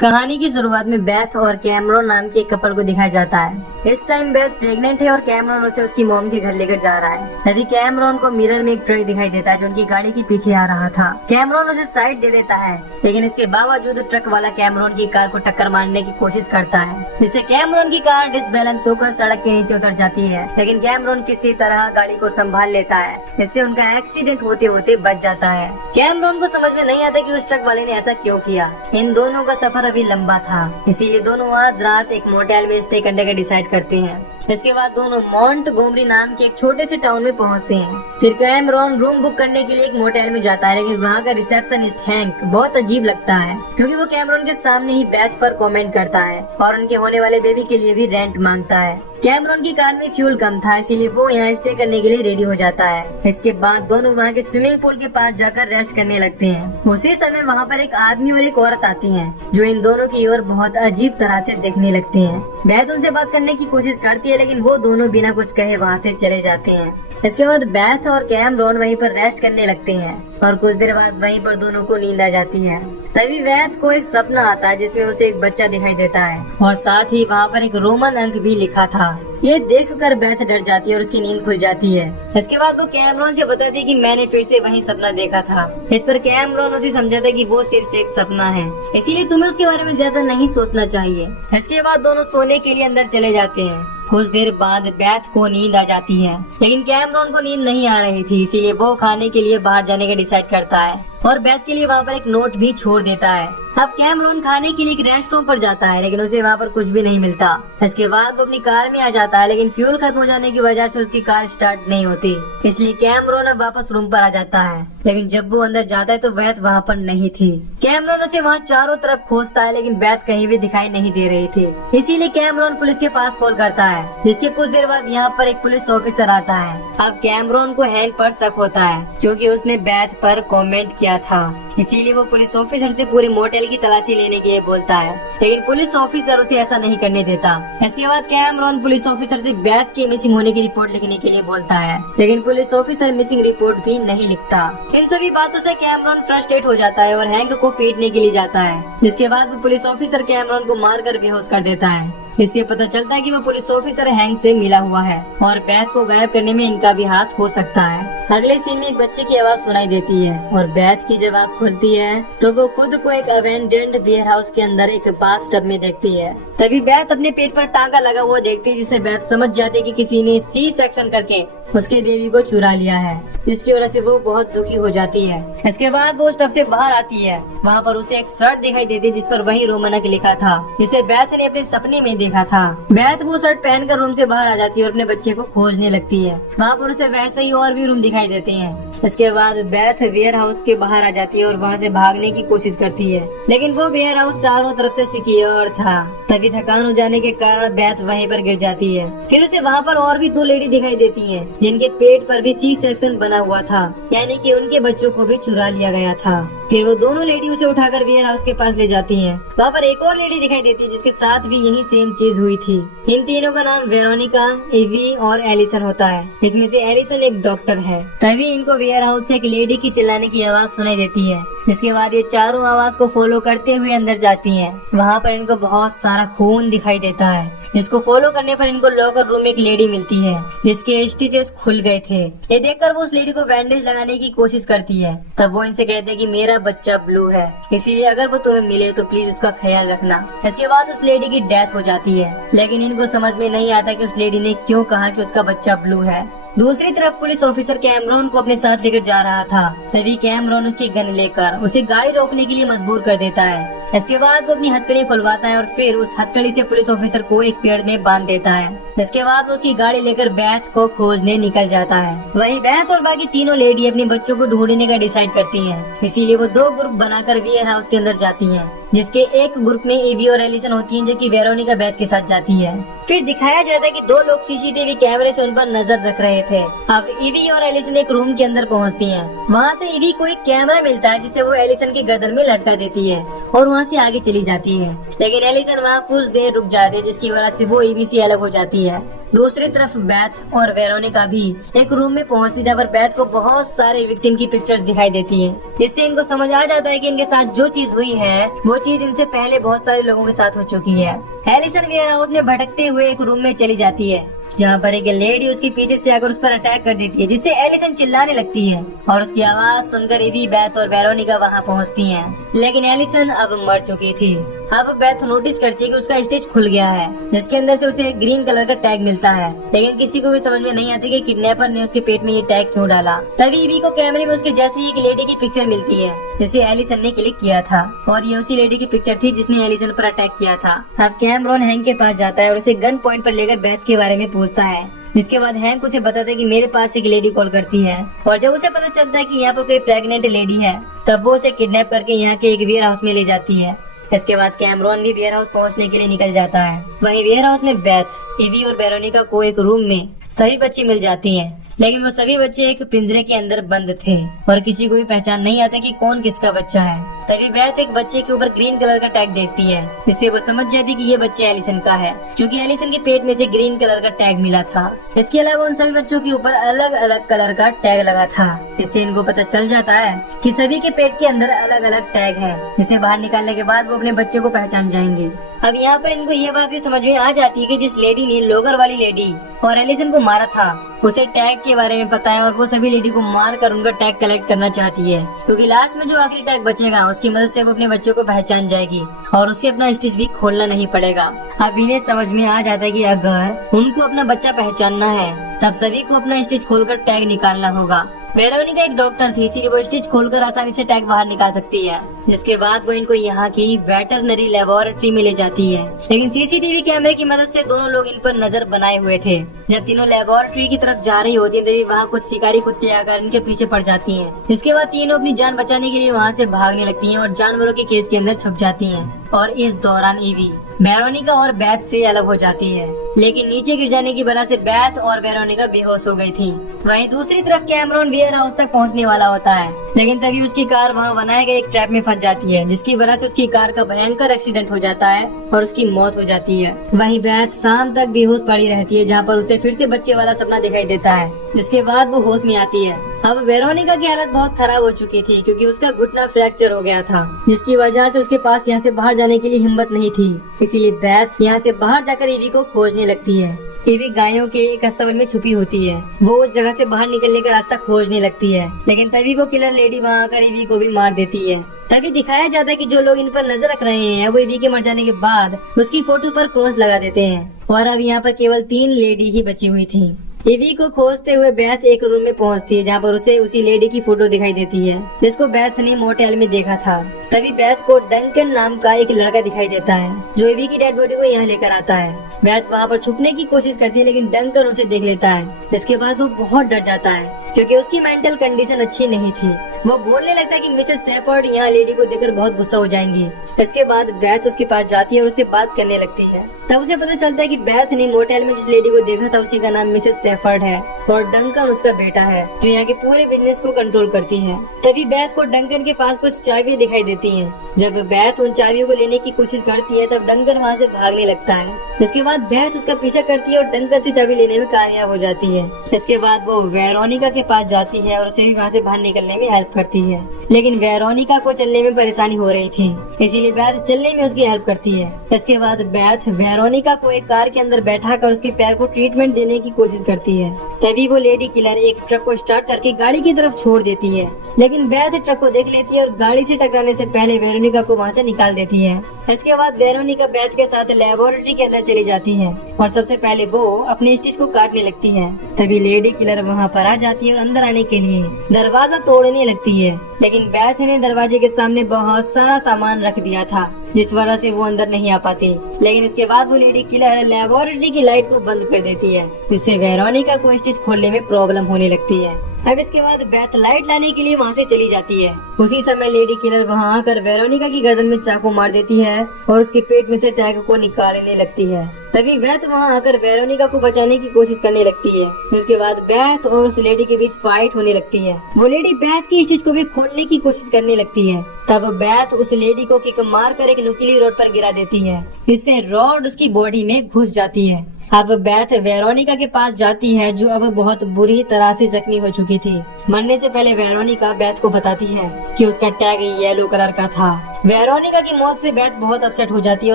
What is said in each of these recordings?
कहानी की शुरुआत में बेथ और कैमरॉन नाम के एक कपल को दिखाया जाता है। इस टाइम बेथ प्रेग्नेंट है और कैमरॉन उसे उसकी मॉम के घर लेकर जा रहा है। तभी कैमरॉन को मिरर में एक ट्रक दिखाई देता है जो उनकी गाड़ी के पीछे आ रहा था। कैमरॉन उसे साइड दे देता है, लेकिन इसके बावजूद ट्रक वाला कैमरॉन की कार को टक्कर मारने की कोशिश करता है, जिससे कैमरॉन की कार डिसबैलेंस होकर सड़क के नीचे उतर जाती है। लेकिन कैमरॉन किसी तरह गाड़ी को संभाल लेता है, जिससे उनका एक्सीडेंट होते होते बच जाता है। कैमरॉन को समझ में नहीं आता कि उस ट्रक वाले ने ऐसा क्यों किया। इन दोनों का सफर अभी लंबा था, इसीलिए दोनों आज रात एक मोटेल में स्टे करने का डिसाइड करते हैं। इसके बाद दोनों मोंटगोमरी नाम के एक छोटे से टाउन में पहुंचते हैं। फिर कैमरॉन रूम बुक करने के लिए एक मोटेल में जाता है, लेकिन वहाँ का रिसेप्शनिस्ट हैंक बहुत अजीब लगता है, क्योंकि वो कैमरॉन के सामने ही बेथ पर कमेंट करता है और उनके होने वाले बेबी के लिए भी रेंट मांगता है। कैमरॉन की कार में फ्यूल कम था, इसीलिए वो यहाँ स्टे करने के लिए रेडी हो जाता है। इसके बाद दोनों वहाँ के स्विमिंग पूल के पास जाकर रेस्ट करने लगते हैं। उसी समय वहाँ पर एक आदमी और एक औरत आती हैं, जो इन दोनों की ओर बहुत अजीब तरह से देखने लगते हैं। बेथ उनसे बात करने की कोशिश करती है, लेकिन वो दोनों बिना कुछ कहे वहाँ से चले जाते हैं। इसके बाद बेथ और कैमरॉन वहीं पर रेस्ट करने लगते हैं और कुछ देर बाद वहीं पर दोनों को नींद आ जाती है। तभी बेथ को एक सपना आता है, जिसमें उसे एक बच्चा दिखाई देता है और साथ ही वहाँ पर एक रोमन अंक भी लिखा था। ये देखकर बेथ डर जाती है और उसकी नींद खुल जाती है। इसके बाद वो कैमरॉन से बताती है कि मैंने फिर से वही सपना देखा था। इस पर कैमरॉन उसे समझाता है कि वो सिर्फ एक सपना है, इसीलिए तुम्हें उसके बारे में ज्यादा नहीं सोचना चाहिए। इसके बाद दोनों सोने के लिए अंदर चले जाते हैं। कुछ देर बाद बेथ को नींद आ जाती है, लेकिन कैमरॉन को नींद नहीं आ रही थी, इसीलिए वो खाने के लिए बाहर जाने का डिसाइड करता है और बेथ के लिए वहाँ पर एक नोट भी छोड़ देता है। अब कैमरॉन खाने के लिए एक रेस्टोरेंट पर जाता है, लेकिन उसे वहाँ पर कुछ भी नहीं मिलता। इसके बाद वो अपनी कार में आ जाता है, लेकिन फ्यूल खत्म हो जाने की वजह से उसकी कार स्टार्ट नहीं होती, इसलिए कैमरॉन अब वापस रूम पर आ जाता है। लेकिन जब वो अंदर जाता है तो बेथ वहाँ पर नहीं थी। कैमरॉन उसे वहाँ चारों तरफ खोजता है, लेकिन बेथ कहीं भी दिखाई नहीं दे रही थी, इसीलिए कैमरॉन पुलिस के पास कॉल करता है। जिसके कुछ देर बाद यहाँ पर एक पुलिस ऑफिसर आता है। अब कैमरॉन को हैंक पर शक होता है, क्योंकि उसने बेथ पर कमेंट किया था, इसीलिए वो पुलिस ऑफिसर से पूरे मोटेल की तलाशी लेने के लिए बोलता है, लेकिन पुलिस ऑफिसर उसे ऐसा नहीं करने देता। इसके बाद कैमरॉन पुलिस ऑफिसर से बेथ के मिसिंग होने की रिपोर्ट लिखने के लिए बोलता है, लेकिन पुलिस ऑफिसर मिसिंग रिपोर्ट भी नहीं लिखता। इन सभी बातों से कैमरॉन फ्रस्ट्रेट हो जाता है और हैंक को पीटने के लिए जाता है। जिसके बाद वो पुलिस ऑफिसर कैमरॉन को मारकर बेहोश कर देता है। इससे पता चलता है कि वो पुलिस ऑफिसर हैंक से मिला हुआ है और बेथ को गायब करने में इनका भी हाथ हो सकता है। अगले सीन में एक बच्चे की आवाज सुनाई देती है और बेथ की जब आँख खुलती है तो वो खुद को एक अबैंडन्ड वेयर हाउस के अंदर एक बाथ टब में देखती है। तभी बेथ अपने पेट पर टांका लगा हुआ देखती है, जिससे बेथ समझ जाती है कि किसी ने सी सेक्शन करके उसके बेबी को चुरा लिया है, जिसकी वजह से वो बहुत दुखी हो जाती है। इसके बाद वो उस टब से बाहर आती है। वहाँ पर उसे एक शर्ट दिखाई देती है, जिस पर वही रोमनक लिखा था, जिसे बेथ ने अपने सपने में देखा था। बेथ वो शर्ट पहनकर रूम से बाहर आ जाती है और अपने बच्चे को खोजने लगती है। वहाँ पर उसे वैसे ही और भी रूम दिखाई देते हैं। इसके बाद बेथ वेयर हाउस के बाहर आ जाती है और वहाँ से भागने की कोशिश करती है, लेकिन वो वेयर हाउस चारों तरफ से सिक्योर था। तभी थकान हो जाने के कारण बेथ वहीं पर गिर जाती है। फिर उसे वहाँ पर और भी दो लेडी दिखाई देती हैं, जिनके पेट पर भी सी सेक्शन बना हुआ था, यानी कि उनके बच्चों को भी चुरा लिया गया था। फिर वो दोनों लेडी उसे उठाकर वेयर हाउस के पास ले जाती हैं। वहाँ पर एक और लेडी दिखाई देती है, जिसके साथ भी यही सेम चीज हुई थी। इन तीनों का नाम वेरोनिका, एवी और एलिसन होता है। इसमें से एलिसन एक डॉक्टर है। तभी इनको वेयर हाउस से एक लेडी की चिल्लाने की आवाज सुनाई देती है। इसके बाद ये चारों आवाज को फॉलो करते हुए अंदर जाती हैं। वहाँ पर इनको बहुत सारा खून दिखाई देता है, जिसको फॉलो करने पर इनको लॉकर रूम में एक लेडी मिलती है, जिसके स्टिचेस खुल गए थे। ये देखकर वो उस लेडी को बैंडेज लगाने की कोशिश करती है। तब वो इनसे कहते हैं कि मेरा बच्चा ब्लू है, इसीलिए अगर वो तुम्हें मिले तो प्लीज उसका ख्याल रखना। इसके बाद उस लेडी की डेथ हो जाती है, लेकिन इनको समझ में नहीं आता कि उस लेडी ने क्यों कहा कि उसका बच्चा ब्लू है। दूसरी तरफ पुलिस ऑफिसर कैमरॉन को अपने साथ लेकर जा रहा था। तभी कैमरॉन उसकी गन लेकर उसे गाड़ी रोकने के लिए मजबूर कर देता है। इसके बाद वो अपनी हथकड़ी खुलवाता है और फिर उस हथकड़ी से पुलिस ऑफिसर को एक पेड़ में बांध देता है। इसके बाद वो उसकी गाड़ी लेकर बेथ को खोजने निकल जाता है। वहीं बेथ और बाकी तीनों लेडी अपने बच्चों को ढूंढने का डिसाइड करती हैं, इसीलिए वो दो ग्रुप बनाकर वेयर हाउस के अंदर जाती हैं, जिसके एक ग्रुप में एवी और एलिसन होती हैं, जबकि वेरोनिका बेथ के साथ जाती है। फिर दिखाया जाता है कि दो लोग सीसीटीवी कैमरे से उन पर नजर रख रहे थे। अब इवी और एलिसन एक रूम के अंदर पहुंचती हैं। वहां से इवी को एक कैमरा मिलता है जिसे वो एलिसन की गर्दन में लटका देती है और वहां से आगे चली जाती है। लेकिन एलिसन वहां कुछ देर रुक जाती है जिसकी वजह से वो इवी से अलग हो जाती है। दूसरी तरफ बेथ और वेरोनिका भी एक रूम में पहुंचती है जहाँ पर बेथ को बहुत सारे विक्टिम की पिक्चर्स दिखाई देती है। इससे इनको समझ आ जाता है कि इनके साथ जो चीज हुई है वो चीज इनसे पहले बहुत सारे लोगों के साथ हो चुकी है। एलिसन वेयर हाउस में भटकते हुए एक रूम में चली जाती है जहाँ पर एक लेडी उसके पीछे से आकर उस पर अटैक कर देती है जिससे एलिसन चिल्लाने लगती है और उसकी आवाज सुनकर इवी, बेथ और वेरोनिका वहाँ पहुँचती हैं। लेकिन एलिसन अब मर चुकी थी। अब बेथ नोटिस करती है कि उसका स्टिच खुल गया है जिसके अंदर से उसे एक ग्रीन कलर का टैग मिलता है। लेकिन किसी को भी समझ में नहीं आती कि किडनैपर ने उसके पेट में ये टैग क्यों डाला। तभी इवी को कैमरे में उसके जैसी एक लेडी की पिक्चर मिलती है जिसे एलिसन ने क्लिक किया था और ये उसी लेडी की पिक्चर थी जिसने एलिसन पर अटैक किया था। अब कैमरॉन हैंक के पास जाता है और उसे गन पॉइंट पर लेकर बेथ के बारे में पूछता है। इसके बाद हैंक उसे बताता है कि मेरे पास एक लेडी कॉल करती है और जब उसे पता चलता है कि यहाँ पर कोई प्रेग्नेंट लेडी है तब वो उसे किडनैप करके यहाँ के एक वेयर हाउस में ले जाती है। इसके बाद कैमरॉन भी वेयर हाउस पहुँचने के लिए निकल जाता है। वहीं वेयर हाउस में बेथ, इवी और वेरोनिका को एक रूम में सभी बच्चे मिल जाती हैं। लेकिन वो सभी बच्चे एक पिंजरे के अंदर बंद थे और किसी को भी पहचान नहीं आता कि कौन किसका बच्चा है। तभी बेथ एक बच्चे के ऊपर ग्रीन कलर का टैग देखती है जिससे वो समझ जाती कि ये बच्चा एलिसन का है क्योंकि एलिसन के पेट में से ग्रीन कलर का टैग मिला था। इसके अलावा उन सभी बच्चों के ऊपर अलग अलग कलर का टैग लगा था। इससे इनको पता चल जाता है कि सभी के पेट के अंदर अलग अलग टैग है जिसे बाहर निकालने के बाद वो अपने बच्चे को पहचान जाएंगे। अब यहाँ पर इनको ये बात भी समझ में आ जाती है कि जिस लेडी ने लोगर वाली लेडी और एलिसन को मारा था उसे टैग के बारे में पता है और वो सभी लेडी को मार कर उनका टैग कलेक्ट करना चाहती है क्योंकि लास्ट में जो आखिरी टैग बचेगा उसकी मदद से वो अपने बच्चों को पहचान जाएगी और उसे अपना स्टिच भी खोलना नहीं पड़ेगा। अब इन्हें समझ में आ जाता है कि अगर उनको अपना बच्चा पहचानना है तब सभी को अपना स्टिच खोलकर टैग निकालना होगा। वेरोनिका एक डॉक्टर थी इसीलिए वो स्टिच खोलकर आसानी से टैग बाहर निकाल सकती है। जिसके बाद वो इनको यहाँ की वेटरनरी लेबोरेटरी में ले जाती है। लेकिन सीसीटीवी कैमरे की मदद से दोनों लोग इन पर नजर बनाए हुए थे। जब तीनों लेबोरेटरी की तरफ जा रही होती है तभी वहाँ कुछ शिकारी कुत्ते आकर इनके पीछे पड़ जाती हैं। इसके बाद तीनों अपनी जान बचाने के लिए वहाँ से भागने लगती हैं और जानवरों के केज के अंदर छुप जाती हैं। और इस दौरान इवी वेरोनिका और बेथ से अलग हो जाती है। लेकिन नीचे गिर जाने की वजह से बेथ और वेरोनिका बेहोश हो गई थी। वहीं दूसरी तरफ कैमरॉन वेयर हाउस तक पहुंचने वाला होता है लेकिन तभी उसकी कार वहां बनाए गए एक ट्रैप में फंस जाती है जिसकी वजह से उसकी कार का भयंकर एक्सीडेंट हो जाता है और उसकी मौत हो जाती है। वहीं बेथ शाम तक बेहोश पड़ी रहती है जहाँ पर उसे फिर से बच्चे वाला सपना दिखाई देता है जिसके बाद वो होश में आती है। अब वेरोनिका की हालत बहुत खराब हो चुकी थी क्योंकि उसका घुटना फ्रैक्चर हो गया था जिसकी वजह से उसके पास यहाँ से बाहर जाने के लिए हिम्मत नहीं थी। इसीलिए बेथ यहाँ से बाहर जाकर इवी को खोजने लगती है। इवी गायों के एक अस्तबल में छुपी होती है। वो उस जगह से बाहर निकलने का रास्ता खोजने लगती है लेकिन तभी वो किलर लेडी वहाँ आकर इवी को भी मार देती है। तभी दिखाया जाता है कि जो लोग इन पर नजर रख रहे हैं वो इवी के मर जाने के बाद उसकी फोटो पर क्रॉस लगा देते हैं और अब यहाँ पर केवल 3 लेडी ही बची हुई थी। इवी को खोजते हुए बेथ एक रूम में पहुंचती है जहाँ पर उसे उसी लेडी की फोटो दिखाई देती है जिसको बेथ ने मोटेल में देखा था। तभी बेथ को डंकन नाम का एक लड़का दिखाई देता है जो इवी की डेड बॉडी को यहाँ लेकर आता है। बेथ वहाँ पर छुपने की कोशिश करती है लेकिन डंकन उसे देख लेता है। इसके बाद वो बहुत डर जाता है क्योंकि उसकी मेंटल कंडीशन अच्छी नहीं थी। वो बोलने लगता है कि मिसेस शेपर्ड यहाँ लेडी को देखकर बहुत गुस्सा हो जाएंगी। इसके बाद बेथ उसके पास जाती है और उससे बात करने लगती है। तब उसे पता चलता है कि बेथ ने मोटेल में जिस लेडी को देखा था उसी का नाम मिसेस शेपर्ड है और डंकन उसका बेटा है जो यहाँ के पूरे बिजनेस को कंट्रोल करती है। तभी बेथ को डंकन के पास कुछ चाबियां दिखाई देती हैं। जब बेथ उन चाबियों को लेने की कोशिश करती है तब डंकन वहाँ से भागने लगता है। इसके बाद बेथ उसका पीछा करती है और डंकन से चाबी लेने में कामयाब हो जाती है। इसके बाद वो वेरोनिका के पास जाती है और उसे भी वहाँ से बाहर निकलने में हेल्प करती है। लेकिन वेरोनिका को चलने में परेशानी हो रही थी इसीलिए बेथ चलने में उसकी हेल्प करती है। इसके बाद बेथ वेरोनिका को एक कार के अंदर बैठा कर उसके पैर को ट्रीटमेंट देने की कोशिश करती है। तभी वो लेडी किलर एक ट्रक को स्टार्ट करके गाड़ी की तरफ छोड़ देती है लेकिन बेथ ट्रक को देख लेती है और गाड़ी से टकराने से पहले वेरोनिका को वहाँ से निकाल देती है। इसके बाद वेरोनिका बेथ के साथ लेबोरेटरी के अंदर चली जाती है और सबसे पहले वो अपने स्टिच को काटने लगती है। तभी लेडी किलर वहाँ पर आ जाती है और अंदर आने के लिए दरवाजा तोड़ने लगती है लेकिन बेथ ने दरवाजे के सामने बहुत सारा सामान रख दिया था जिस वजह से वो अंदर नहीं आ पाती। लेकिन इसके बाद वो लेडी किलर लेबोरेटरी की लाइट को बंद कर देती है जिससे वेरोनिका को स्टिच खोलने में प्रॉब्लम होने लगती है। अब इसके बाद बेथ लाइट लाने के लिए वहाँ से चली जाती है। उसी समय लेडी किलर वहाँ आकर वेरोनिका की गर्दन में चाकू मार देती है और उसके पेट में से टैग को निकालने लगती है। तभी बेथ वहाँ आकर वेरोनिका को बचाने की कोशिश करने लगती है। इसके बाद बेथ और उस लेडी के बीच फाइट होने लगती है। वो लेडी बेथ की स्टिच को भी खोलने की कोशिश करने लगती है। तब बेथ उस लेडी को किक मार कर एक नुकीली रोड पर गिरा देती है। इससे रॉड उसकी बॉडी में घुस जाती है। अब बेथ वेरोनिका के पास जाती है, जो अब बहुत बुरी तरह से जख्मी हो चुकी थी। मरने से पहले वेरोनिका बेथ को बताती है कि उसका टैग येलो कलर का था। वेरोनिका की मौत से बेथ बहुत अपसेट हो जाती है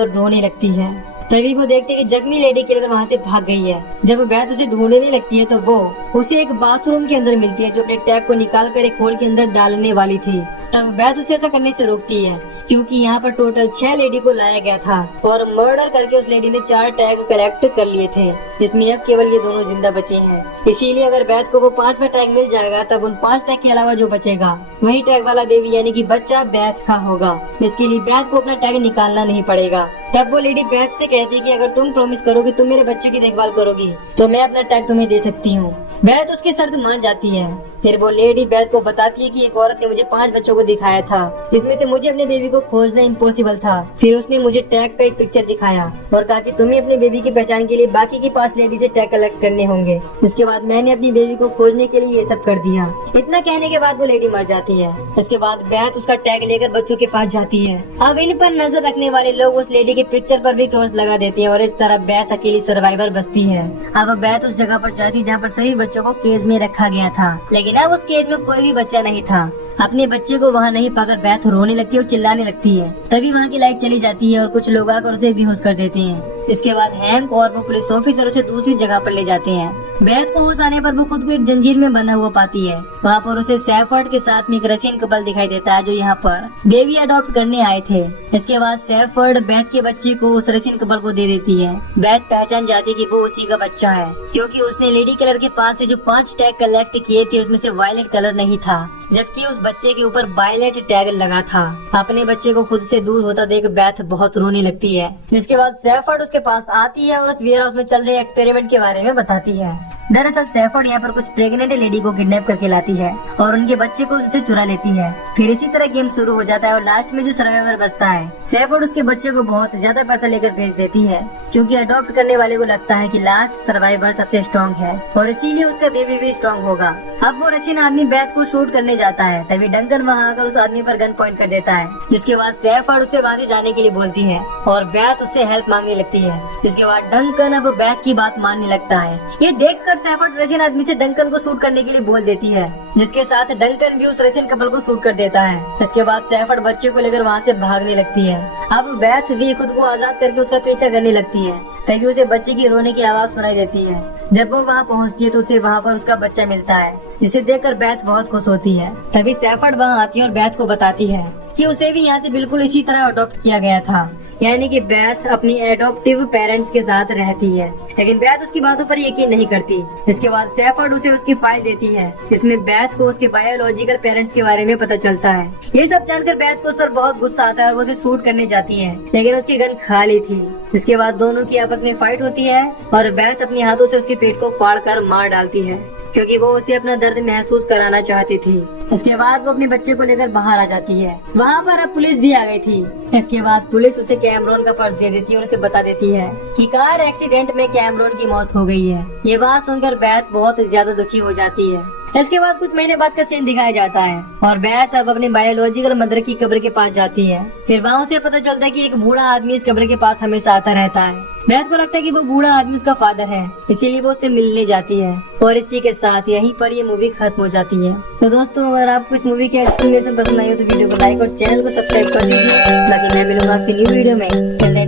और रोने लगती है। तभी वो देखते हैं कि जख्मी लेडी किलर वहाँ से भाग गई है। जब बेथ उसे ढूंढने लगती है तो वो उसे एक बाथरूम के अंदर मिलती है, जो अपने टैग को निकाल कर एक होल के अंदर डालने वाली थी। तब बेथ उसे ऐसा करने से रोकती है, क्योंकि यहाँ पर टोटल 6 लेडी को लाया गया था और मर्डर करके उस लेडी ने 4 टैग कलेक्ट कर लिए थे। इसमें अब केवल ये दोनों जिंदा बचे हैं। इसीलिए अगर बेथ को वो 5वां टैग मिल जाएगा, तब उन 5 टैग के अलावा जो बचेगा वही टैग वाला बेबी यानी कि बच्चा बेथ का होगा। इसके लिए बेथ को अपना टैग निकालना नहीं पड़ेगा। तब वो लेडी बेथ से कहती है कि अगर तुम प्रॉमिस करो कि तुम मेरे बच्चे की देखभाल करोगी तो मैं अपना टैग तुम्हें दे सकती हूँ। बेथ उसकी शर्त मान जाती है। फिर वो लेडी बेथ को बताती है कि एक औरत ने मुझे 5 बच्चों को दिखाया था, जिसमें से मुझे अपने बेबी को खोजना इम्पॉसिबल था। फिर उसने मुझे टैग का एक पिक्चर दिखाया और कहा कि तुम्हें अपने बेबी की पहचान के लिए बाकी की 5 लेडी से टैग कलेक्ट करने होंगे। इसके बाद मैंने अपनी बेबी को खोजने के लिए ये सब कर दिया। इतना कहने के बाद वो लेडी मर जाती है। इसके बाद बेथ उसका टैग लेकर बच्चों के पास जाती है। अब इन पर नजर रखने वाले लोग उस लेडी के पिक्चर पर भी क्रॉस लगा देते हैं और इस तरह बेथ अकेली सर्वाइवर बचती है। अब बेथ उस जगह पर जाती है जहाँ पर सभी बच्चों को केज में रखा गया था, लेकिन अब उस केज में कोई भी बच्चा नहीं था। अपने बच्चे को वहाँ नहीं पाकर बेथ रोने लगती है और चिल्लाने लगती है। तभी वहाँ की लाइट चली जाती है और कुछ लोग आकर उसे बेहोश कर देते हैं। इसके बाद हैंक और वो पुलिस ऑफिसर उसे दूसरी जगह पर ले जाते हैं। बेथ को होश आने पर वो खुद को एक जंजीर में बंधा हुआ पाती है। वहाँ पर उसे सैफर्ड के साथ में एक रशियन कपल दिखाई देता है, जो यहाँ पर बेबी अडॉप्ट करने आए थे। इसके बाद सैफर्ड बेथ के बच्चे को उस रशियन कपल को दे देती है। बेथ पहचान जाती है कि वो उसी का बच्चा है, क्योंकि उसने लेडी कलर के पास से जो 5 टैग कलेक्ट किए थे उसमें से वायलेट कलर नहीं था, जबकि उस बच्चे के ऊपर वायलेट टैग लगा था। अपने बच्चे को खुद से दूर होता देख बेथ बहुत रोने लगती है। जिसके बाद सैफर्ड उसके पास आती है और उस वेयर हाउस में चल रहे एक्सपेरिमेंट के बारे में बताती है। दरअसल सैफर्ड यहाँ पर कुछ प्रेग्नेंट लेडी को किडनैप करके लाती है और उनके बच्चे को उनसे चुरा लेती है। फिर इसी तरह गेम शुरू हो जाता है और लास्ट में जो सर्वाइवर बचता है, सैफर्ड उसके बच्चे को बहुत ज्यादा पैसा लेकर बेच देती है, क्योंकि अडॉप्ट करने वाले को लगता है कि लास्ट सर्वाइवर सबसे स्ट्रॉन्ग है और इसीलिए उसका बेबी भी स्ट्रॉन्ग होगा। अब वो रशियन आदमी बेथ को शूट करने जाता है, तभी डंकन वहाँ आकर उस आदमी पर गन पॉइंट कर देता है। जिसके बाद सैफर्ड उससे वहाँ से जाने के लिए बोलती है और बेथ उससे हेल्प मांगने लगती है। इसके बाद डंकन अब बेथ की बात मानने लगता है। ये देखकर सैफर्ड रशियन आदमी से डंकन को शूट करने के लिए बोल देती है, जिसके साथ डंकन भी उस रशियन कपल को शूट कर देता है। इसके बाद सैफर्ड बच्चे को लेकर वहाँ से भागने लगती है। अब बेथ भी खुद को आजाद करके उसका पीछा करने लगती है। तभी उसे बच्चे की रोने की आवाज सुनाई देती है। जब वो वहाँ पहुँचती है तो उसे वहाँ पर उसका बच्चा मिलता है, जिसे देखकर बेथ बहुत खुश होती है। तभी सैफर्ड वहाँ आती है और बेथ को बताती है कि उसे भी यहाँ से बिल्कुल इसी तरह अडॉप्ट किया गया था, यानी कि बेथ अपनी एडॉप्टिव पेरेंट्स के साथ रहती है। लेकिन बेथ उसकी बातों पर यकीन नहीं करती। इसके बाद सैफर्ड उसे उसकी फाइल देती है। इसमें बेथ को उसके बायोलॉजिकल पेरेंट्स के बारे में पता चलता है। ये सब जानकर बेथ को उस पर बहुत गुस्सा आता है और वो उसे शूट करने जाती है, लेकिन उसकी गन खाली थी। इसके बाद दोनों की आपस में फाइट होती है और बेथ अपने हाथों से उसके पेट को फाड़ कर मार डालती है, क्योंकि वो उसे अपना दर्द महसूस कराना चाहती थी। इसके बाद वो अपने बच्चे को लेकर बाहर आ जाती है। वहाँ पर अब पुलिस भी आ गई थी। इसके बाद पुलिस उसे कैमरॉन का पर्स दे देती है और उसे बता देती है कि कार एक्सीडेंट में कैमरॉन की मौत हो गई है। ये बात सुनकर बेथ बहुत ज्यादा दुखी हो जाती है। इसके बाद कुछ महीने बाद का सीन दिखाया जाता है और बेथ अब अपने बायोलॉजिकल मदर की कब्र के पास जाती है। फिर वहाँ उसे पता चलता है कि एक बूढ़ा आदमी इस कब्र के पास हमेशा आता रहता है। बेथ को लगता है कि वो बूढ़ा आदमी उसका फादर है, इसीलिए वो उससे मिलने जाती है और इसी के साथ यहीं पर ये मूवी खत्म हो जाती है। तो दोस्तों, अगर आपको इस मूवी की एक्सप्लेनेशन पसंद आई हो तो वीडियो को लाइक और चैनल को सब्सक्राइब कर दीजिए। बाकी मैं मिलूंगा आपसे न्यू वीडियो में।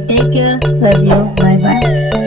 Take care, love you, bye bye.